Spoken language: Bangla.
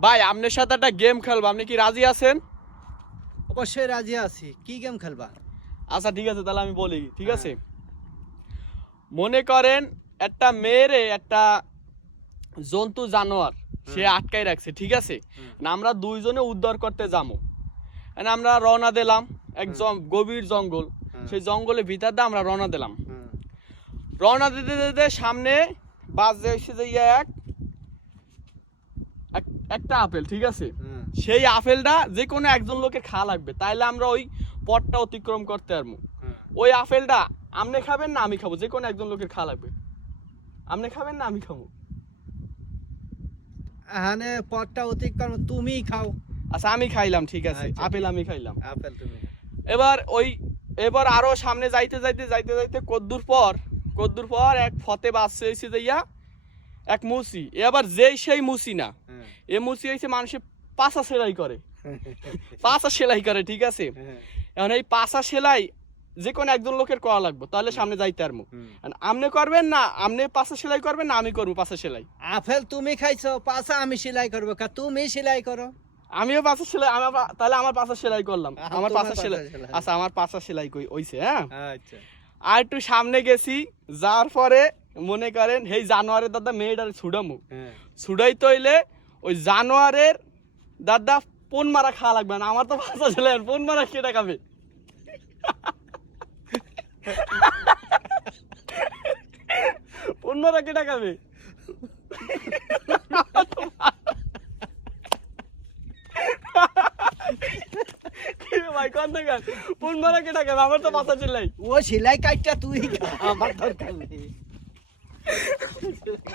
ভাই আপনার সাথে একটা গেম খেলব। আপনি কি রাজি আছেন? অবশ্যই রাজি আছি। কি গেম খেলবা? আচ্ছা ঠিক আছে তাহলে আমি বলি ঠিক হ্যাঁ। আছে? মনে করেন একটা মেয়েরে একটা জন্তু জানোয়ার সে আটকাই রাখছে ঠিক আছে? না আমরা দুইজনে উদ্ধার করতে যাব। আমরা রওনা দিলাম এক গভীর জঙ্গল। সেই জঙ্গলের ভিতর দিয়ে আমরা রওনা দিলাম। রওনা দিতে দিতে সামনে বাজে এসে যে ইয়ে এক- একটা আপেল ঠিক আছে? সেই আপেলটা যে কোনো একজন লোকের খাওয়া লাগবে। তাইলে আমরা ওই পথটা অতিক্রম করতে পারব। ওই আপেলটা আপনি খাবেন না আমি খাব যে কোনো একজন লোকের খাওয়া লাগবে। আপনি খাবেন না আমি খাব। এখানে পথটা অতিক্রম তুমিই খাও। আচ্ছা আমি খাইলাম ঠিক আছে। আচ্ছা, আপেল আমি খাইলাম। আপেল তুমি এবার ওই এবার আরও সামনে যাইতে যাইতে যাইতে যাইতে কদ্দুর পর কদ্দুর পর এক ফতে এসে যাইয়া এক মুসি। এবার যেই সেই মুসি না। এ হয়েছে পাশা সেলাই করে। পাশা সেলাই করে ঠিক আছে? হ্যাঁ, এখন এই পাশা সেলাই যে কোনো একজন লোকের করা লাগবে তাহলে সামনে যাইতে পারব আপনি করবেন না আপনি পাশা সেলাই করবেন না আমি করব পাশা সেলাই। আপেল তুমি খাইছো পাশা আমি সেলাই করব কা তুমি সেলাই করো। আমিও পাশা সেলাই আমার তাহলে আমার পাশা সেলাই করলাম। আমার পাশা সেলাই। আচ্ছা আমার পাশা সেলাই কই হইছে হ্যাঁ? আচ্ছা। আর একটু সামনে গেছি যার পরে মনে করেন এই জানোয়ারের দাদা মেয়েটার ছুডামু। হ্যাঁ। ছুডাই তৈলে ওই জানোয়ারের দাদা পোন মারা খাওয়া লাগবে না, আমার তো পাশা ছেলে পোন মারা কেটা খাবে পোন মারা কেটা খাবে ভাই, কোন থেকে? পোন মারা আমার তো পাশা ছেলে ও সেলাই কাজটা তুই, আমার দরকার নেই।